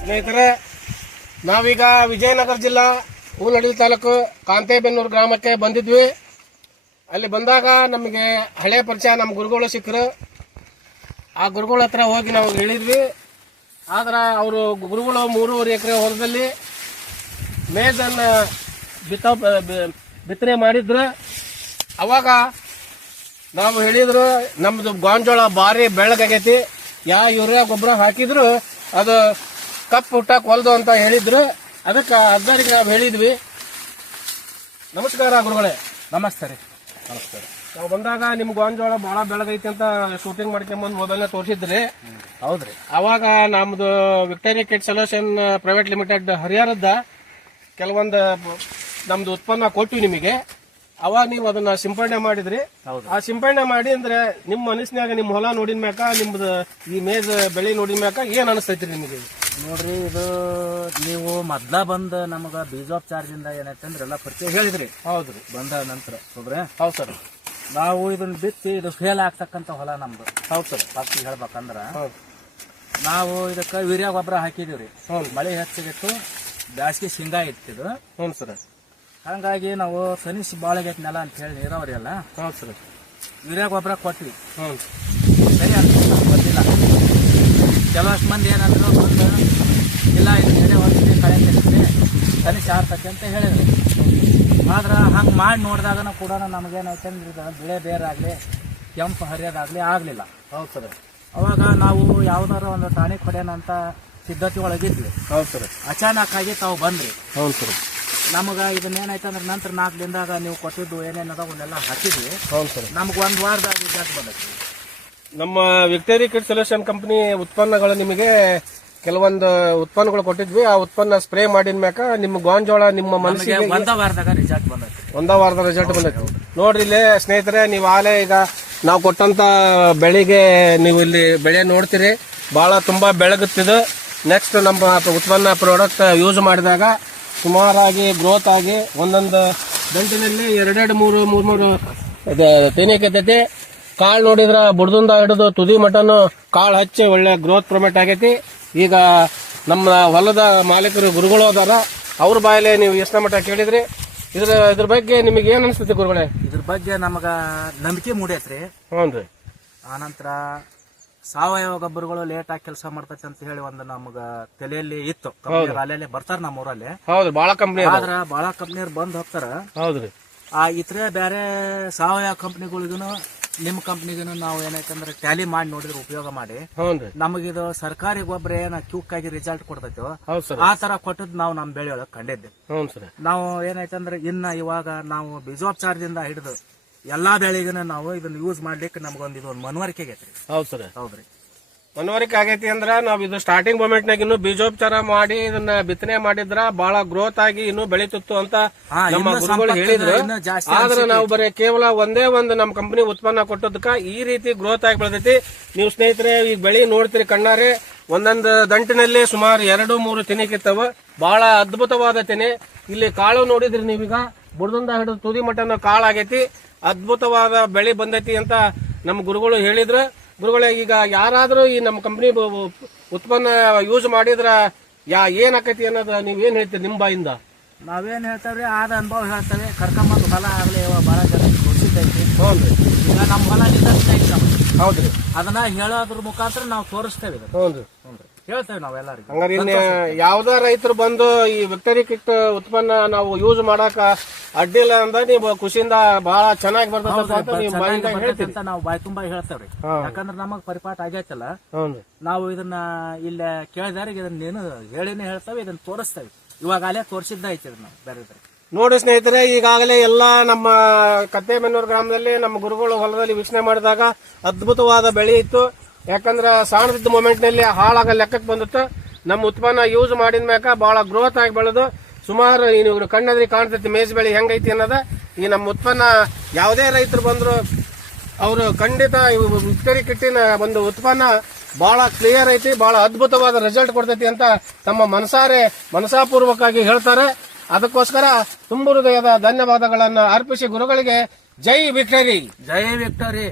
ಸ್ನೇಹಿತರೆ, ನಾವೀಗ ವಿಜಯನಗರ ಜಿಲ್ಲಾ ಹೂನಡಿ ತಾಲೂಕು ಕಾಂತೇಬೆನ್ನೂರು ಗ್ರಾಮಕ್ಕೆ ಬಂದಿದ್ವಿ. ಅಲ್ಲಿ ಬಂದಾಗ ನಮಗೆ ಹಳೆ ಪರಿಚಯ ನಮ್ಮ ಗುರುಗಳು ಸಿಕ್ಕರು. ಆ ಗುರುಗಳ ಹತ್ರ ಹೋಗಿ ನಾವು ಹೇಳಿದ್ವಿ. ಆದ್ರೆ ಅವರು ಗುರುಗಳು ಮೂರುವರೆ ಎಕರೆ ಹೊಲದಲ್ಲಿ ಮೇಜನ್ನು ಬಿತ್ತ ಬಿತ್ತನೆ ಮಾಡಿದ್ರು. ಅವಾಗ ನಾವು ಹೇಳಿದ್ರು ನಮ್ಮದು ಗಾಂಜೋಳ ಭಾರಿ ಬೆಳಗಾಗೈತಿ ಯಾವ ಯೂರಿಯಾ ಗೊಬ್ಬರ ಹಾಕಿದ್ರು, ಅದು ಕಪ್ಪು ಹುಟ್ಟಕ್ ಹೊಲ್ದು ಅಂತ ಹೇಳಿದ್ರು. ಅದಕ್ಕೆ ಅರ್ಧರಿಗೆ ನಾವು ಹೇಳಿದ್ವಿ. ನಮಸ್ಕಾರ ಗುರುಗಳೇ. ನಮಸ್ತೆ ರೀ. ನಮಸ್ಕಾರ. ನಾವು ಬಂದಾಗ ನಿಮ್ ಗೋಂಜೋಳ ಬಹಳ ಬೆಳಗೈತಿ ಅಂತ ಶೂಟಿಂಗ್ ಮಾಡ್ಕೊಂಬಂದು ಮೊದಲನೇ ತೋರಿಸಿದ್ರಿ. ಹೌದ್ರಿ ಅವಾಗ ನಮ್ದು Victoria kit solution private limited ಹರಿಹರದ ಕೆಲವೊಂದು ನಮ್ದು ಉತ್ಪನ್ನ ಕೊಟ್ಟು ನಿಮಗೆ. ಅವಾಗ ನೀವು ಅದನ್ನ ಸಿಂಪಡಣೆ ಮಾಡಿದ್ರಿ. ಹೌದು. ಆ ಸಿಂಪಡಣೆ ಮಾಡಿ ಅಂದ್ರೆ ನಿಮ್ಮ ಮನಸ್ಸಿನಾಗ ನಿಮ್ಮ ಹೊಲ ನೋಡಿದ ಮ್ಯಾಕ ನಿಮ್ದು ಈ ಮೇಜ್ ಬೆಳೆ ನೋಡಿದ ಮ್ಯಾಕ ಏನ್ ಅನಿಸ್ತೈತ್ರಿ ನಿಮಗೆ? ನೋಡ್ರಿ ಇದು ನೀವು ಮೊದ್ಲ ಬಂದ ನಮಗ ಬೀಜೋಪಚಾರದಿಂದ ಏನೈತೆ ಅಂದ್ರೆ ಎಲ್ಲ ಪರಿಚಯ ಹೇಳಿದ್ರಿ. ಹೌದ್ರಿ. ಬಂದ ನಂತರ ಹೌದ್ರಿ ಹೌದು ಸರ್. ನಾವು ಇದನ್ನ ಬಿತ್ತಿ ಇದು ಫೇಲ್ ಆಗ್ತಕ್ಕಂತ ಹೊಲ ನಮ್ದು. ಹೌದು ಸರ್. ಫಸ್ಟ್ ಹೇಳ್ಬೇಕಂದ್ರ ಹೌದು. ನಾವು ಇದಕ್ಕೆ ವೀರ್ಯ ಗೊಬ್ಬರ ಹಾಕಿದೀವ್ರಿ. ಮಳೆ ಹೆಚ್ಚಿಗಿತ್ತು ಬ್ಯಾಸ್ಗೆ ಶೇಂಗಾ ಇದು ಹ್ಞೂ ಸರ್. ಹಂಗಾಗಿ ನಾವು ಸನಿಸ್ ಬಾಳಗೈತಿ ನೆಲ ಅಂತ ಹೇಳಿ ನೀರಾವರಿ ಅಲ್ಲ ಹೌದು ಸರ್. ವೀರ್ಯ ಗೊಬ್ಬರ ಕೊಟ್ವಿ. ಹ್ಞೂ ಸರಿ ಕೆಲವಷ್ಟು ಮಂದಿ ಏನಂದ್ರು ಬಂದು ಇಲ್ಲ ಇದು ಕಡೆ ಹೊತ್ತಿದೆ ಕಳೆ ತೆಗೆದಿದೆ ಕಲಿ ಆರ್ತೈತೆ ಅಂತ ಹೇಳಿದ್ರು. ಆದ್ರೆ ಹಂಗೆ ಮಾಡಿ ನೋಡಿದಾಗ ಕೂಡ ನಮಗೇನಾಯ್ತು ಅಂದ್ರೆ ಇದು ಬಿಳೆ ಬೇರಾಗಲಿ ಕೆಂಪು ಹರಿಯೋದಾಗ್ಲಿ ಆಗಲಿಲ್ಲ. ಹೌದು ಸರ್. ಅವಾಗ ನಾವು ಯಾವ್ದಾರ ಒಂದು ಟಾನಿಕ್ ಹೊಡೆಯೋಣ ಅಂತ ಸಿದ್ಧತೆ ಒಳಗಿದ್ವಿ. ಹೌದು ಸರ್. ಅಚಾನಕ್ ಆಗಿ ತಾವು ಬಂದ್ರಿ. ಹೌದು ಸರ್. ನಮಗೆ ಇದನ್ನೇನಾಯ್ತು ಅಂದ್ರೆ ನಂತರ ನಾಲ್ಕು ದಿನದಾಗ ನೀವು ಕೊಟ್ಟಿದ್ದು ಏನೇನದ ಅವನ್ನೆಲ್ಲ ಹಾಕಿದ್ವಿ. ಹೌದು ಸರ್. ನಮ್ಗೆ ಒಂದು ವಾರದಾಗ ಜಾಸ್ತಿ ಬಂದೈತಿ ನಮ್ಮ ವಿಕ್ಟೋರಿ ಕಿಟ್ ಸೊಲ್ಯೂಷನ್ ಕಂಪನಿ ಉತ್ಪನ್ನಗಳು ನಿಮಗೆ ಕೆಲವೊಂದು ಉತ್ಪನ್ನಗಳು ಕೊಟ್ಟಿದ್ವಿ. ಆ ಉತ್ಪನ್ನ ಸ್ಪ್ರೇ ಮಾಡಿದ ಮ್ಯಾಕ ನಿಮ್ಮ ಗೋಂಜೋಳ ನಿಮ್ಮ ಮನಸ್ಸಿಗೆ ಒಂದ ವಾರದಾಗ ರಿಸಲ್ಟ್ ಬಂದೈತಿ. ಒಂದ ವಾರದ ರಿಸಲ್ಟ್ ಬಂದೈತಿ. ನೋಡ್ರಿ ಇಲ್ಲಿ ಸ್ನೇಹಿತರೆ ನೀವು ಆಲೆ ಈಗ ನಾವು ಕೊಟ್ಟಂತ ಬೆಳೆಗೆ ನೀವು ಇಲ್ಲಿ ಬೆಳೆ ನೋಡ್ತೀರಿ. ಬಹಳ ತುಂಬಾ ಬೆಳಗುತ್ತಿದ್ದು. ನೆಕ್ಸ್ಟ್ ನಮ್ಮ ಉತ್ಪನ್ನ ಪ್ರಾಡಕ್ಟ್ ಯೂಸ್ ಮಾಡಿದಾಗ ಸುಮಾರಾಗಿ ಗ್ರೋತ್ ಆಗಿ ಒಂದೊಂದು ಗಂಟಿನಲ್ಲಿ ಎರಡೆರಡು ಮೂರು ಮೂರು ಮೂರು ಇದು ತೆನಿಕೈತೈತಿ ಕಾಳು ನೋಡಿದ್ರ ಬುಡದಿಂದ ಹಿಡಿದು ತುದಿ ಮಟನು ಕಾಳು ಹಚ್ಚಿ ಒಳ್ಳೆ ಗ್ರೋತ್ ಪ್ರೊಮೆಟ್ ಆಗೈತಿ. ಈಗ ನಮ್ಮ ಹೊಲದ ಮಾಲೀಕರು ಗುರುಗಳು ಅದಾರ. ಅವ್ರ ಬಾಯಲ್ಲೇ ನೀವು ಎಷ್ಟನ ಮಟ್ಟ ಕೇಳಿದ್ರಿ. ಇದ್ರ ಇದ್ರ ಬಗ್ಗೆ ನಿಮಗೆ ಏನ್ ಅನಿಸ್ತೈತಿ ಗುರುಗಳೇ? ಇದ್ರ ಬಗ್ಗೆ ನಮಗ ನಂಬಿಕೆ ಮೂಡೈತ್ರಿ. ಹ್ಞೂ ರೀ ಆನಂತರ ಸಾವಯವ ಗೊಬ್ಬರಗಳು ಲೇಟ್ ಆಗಿ ಕೆಲಸ ಮಾಡ್ತೈತೆ ಅಂತ ಹೇಳಿ ಒಂದು ನಮಗ ತಲೆಯಲ್ಲಿ ಇತ್ತು. ಅಲ್ಲೇ ಬರ್ತಾರ ನಮ್ಮ ಊರಲ್ಲಿ ಹೌದು ಬಹಳ ಕಂಪ್ನಿ ಆದ್ರ ಬಹಳ ಕಂಪ್ನಿಯವ್ರು ಬಂದ್ ಹೋಗ್ತಾರ. ಹೌದ್ರಿ. ಆ ಇತರೆ ಬೇರೆ ಸಾವಯವ ಕಂಪ್ನಿಗಳಿಗೂ ನಿಮ್ಮ ಕಂಪ್ನಿಗೂ ನಾವು ಏನಾಯ್ತಂದ್ರೆ ಟ್ಯಾಲಿ ಮಾಡಿ ನೋಡಿದ್ರೆ ಉಪಯೋಗ ಮಾಡಿ. ನಮಗಿದು ಸರ್ಕಾರಿ ಗೊಬ್ಬರ ಏನ ಕ್ಯೂಕ್ ಆಗಿ ರಿಸಲ್ಟ್ ಕೊಡ್ತೈತೋ ಆ ತರ ಕೊಟ್ಟದ್ ನಾವು ನಮ್ ಬೆಳೆ ಒಳಗ್ ಕಂಡಿದ್ದೆ. ಹ್ಞೂ ಸರ್. ನಾವು ಏನಾಯ್ತಂದ್ರೆ ಇನ್ನ ಇವಾಗ ನಾವು ಬೀಜೋಪಚಾರದಿಂದ ಹಿಡಿದು ಎಲ್ಲಾ ಬೆಳೆಗೂ ನಾವು ಇದನ್ನ ಯೂಸ್ ಮಾಡ್ಲಿಕ್ಕೆ ನಮ್ಗೊಂದು ಇದೊಂದು ಮನವರಿಕೆ ಆಗೈತ್ರಿ ಹೌದು ಸರ್. ಹೌದ್ರಿ. ಮನವರಿಕೆ ಆಗೈತಿ ಅಂದ್ರ ನಾವ್ ಇದು ಸ್ಟಾರ್ಟಿಂಗ್ ಮೂಮೆಂಟ್ ನಾಗ ಇನ್ನು ಬೀಜೋಪಚಾರ ಮಾಡಿ ಇದನ್ನ ಬಿತ್ತನೆ ಮಾಡಿದ್ರ ಬಹಳ ಗ್ರೋತ್ ಆಗಿ ಇನ್ನು ಬೆಳೀತಿತ್ತು ಅಂತ ನಮ್ಮ ಗುರುಗಳು ಹೇಳಿದ್ರು. ಆದ್ರೆ ನಾವು ಬರೀ ಕೇವಲ ಒಂದೇ ಒಂದು ನಮ್ಮ ಕಂಪನಿ ಉತ್ಪನ್ನ ಕೊಟ್ಟದಕ್ಕ ಈ ರೀತಿ ಗ್ರೋತ್ ಆಗಿ ಬೆಳೆದೈತಿ. ನೀವು ಸ್ನೇಹಿತರೆ ಈ ಬೆಳಿ ನೋಡ್ತೀರಿ ಕಣ್ಣಾರೆ ಒಂದೊಂದು ದಂಟಿನಲ್ಲಿ ಸುಮಾರು ಎರಡು ಮೂರು ತಿನಿಕಿತ್ತವ ಬಹಳ ಅದ್ಭುತವಾದ ತೆನೆ. ಇಲ್ಲಿ ಕಾಳು ನೋಡಿದ್ರಿ ನೀವೀಗ? ಬುಡದಿಂದ ಹಿಡಿದು ತುದಿ ಮಟ್ಟನ ಕಾಳಾಗೈತಿ ಆಗೈತಿ. ಅದ್ಭುತವಾದ ಬೆಳೆ ಬಂದೈತಿ ಅಂತ ನಮ್ಮ ಗುರುಗಳು ಹೇಳಿದ್ರು. ಗುರುಗಳೇ ಈಗ ಯಾರಾದರೂ ಈ ನಮ್ಮ ಕಂಪ್ನಿ ಉತ್ಪನ್ನ ಯೂಸ್ ಮಾಡಿದ್ರೆ ಯಾ ಏನ್ ಆಕೈತಿ ಅನ್ನೋದು ನೀವ್ ಏನ್ ಹೇಳ್ತೀರಿ ನಿಮ್ ಬಾಯಿಂದ? ನಾವೇನ್ ಹೇಳ್ತೇವ್ರಿ ಆದ ಅನುಭವ ಹೇಳ್ತೇವೆ. ಕರ್ಕೊಂಬಂದು ಹೊಲ ಆಗಲಿ ಬಹಳ ಜನ ಕೊಡಿಸಿದ್ದೈತಿ. ಹೌದು ಈಗ ನಮ್ಮ ಹೊಲ ನಿಂತ ಹೌದು ಅದನ್ನ ಹೇಳೋದ್ರ ಮುಖಾಂತರ ನಾವು ತೋರಿಸ್ತೇವೆ ಹೌದು ಹ್ಞೂ ಹೇಳ್ತೇವೆ ನಾವೆಲ್ಲರಿಗೂ ಹಂಗಾರೆ ಇನ್ನ ಯಾವ್ದ ರೈತರು ಬಂದು ಈ ವಿಕ್ಟರಿ ಕಿಟ್ ಉತ್ಪನ್ನ ನಾವು ಯೂಸ್ ಮಾಡಾಕ ಅಡ್ಡಿಲ್ಲ ಅಂದ ನೀವು ಖುಷಿಯಿಂದ ಬಹಳ ಚೆನ್ನಾಗಿ ಬರ್ತದೆ ಅಂತ ನೀವು ಬಾಯಿಂದ ಬರ್ತೈತೆ ಹೇಳ್ತೀರಿ. ಅಂತ ನಾವು ಬಾಯಿ ತುಂಬಾ ಹೇಳ್ತೇವ್ರಿ. ಯಾಕಂದ್ರೆ ನಮಗ್ ಪರಿಪಾಠ ಆಗೈತಲ್ಲ ನಾವು ಇದನ್ನ ಇಲ್ಲ ಕೇಳಿದಾರಿಗೆ ಇದನ್ನ ಏನು ಹೇಳಿನೇ ಹೇಳ್ತೇವೆ ಇದನ್ನ ತೋರಿಸ್ತೇವೆ. ಇವಾಗ ಅಲ್ಲೇ ತೋರಿಸಿದ್ದ ಐತಿ ಇದನ್ನ ಬೇರೆ ಬೇರೆ. ನೋಡಿ ಸ್ನೇಹಿತರೆ ಈಗಾಗಲೇ ಎಲ್ಲ ನಮ್ಮ ಕತ್ತೇಬೆನ್ನೂರು ಗ್ರಾಮದಲ್ಲಿ ನಮ್ಮ ಗುರುಗಳು ಹೊಲದಲ್ಲಿ ವೀಕ್ಷಣೆ ಮಾಡಿದಾಗ ಅದ್ಭುತವಾದ ಬೆಳೆ ಇತ್ತು. ಯಾಕಂದ್ರೆ ಸಾಣದಿದ್ದ ಮೂಮೆಂಟ್ನಲ್ಲಿ ಹಾಳಾಗ ಲೆಕ್ಕಕ್ಕೆ ಬಂದಿತ್ತು. ನಮ್ಮ ಉತ್ಪನ್ನ ಯೂಸ್ ಮಾಡಿದ ಮ್ಯಾಕ ಬಹಳ ಗ್ರೋತ್ ಆಗಿ ಬೆಳೆದು ಸುಮಾರು ಇವರು ಕಣ್ಣದ್ರಿ ಕಾಣ್ತೈತಿ, ಮೇಜ್ ಬೆಳೆ ಹೆಂಗೈತಿ ಅನ್ನೋದ. ಈ ನಮ್ಮ ಉತ್ಪನ್ನ ಯಾವುದೇ ರೈತರು ಬಂದ್ರು ಅವರು ಖಂಡಿತ ವಿಕ್ಟರಿ ಕಿಟ್ಟಿನ ಒಂದು ಉತ್ಪನ್ನ ಬಹಳ ಕ್ಲಿಯರ್ ಐತಿ ಬಹಳ ಅದ್ಭುತವಾದ ರಿಸಲ್ಟ್ ಕೊಡ್ತೈತಿ ಅಂತ ತಮ್ಮ ಮನಸಾರೆ, ಮನಸಾಪೂರ್ವಕವಾಗಿ ಹೇಳ್ತಾರೆ. ಅದಕ್ಕೋಸ್ಕರ ತುಂಬ ಹೃದಯದ ಧನ್ಯವಾದಗಳನ್ನು ಅರ್ಪಿಸಿ ಗುರುಗಳಿಗೆ ಜೈ ವಿಕ್ಟರಿ. ಜೈ ವಿಕ್ಟರಿ.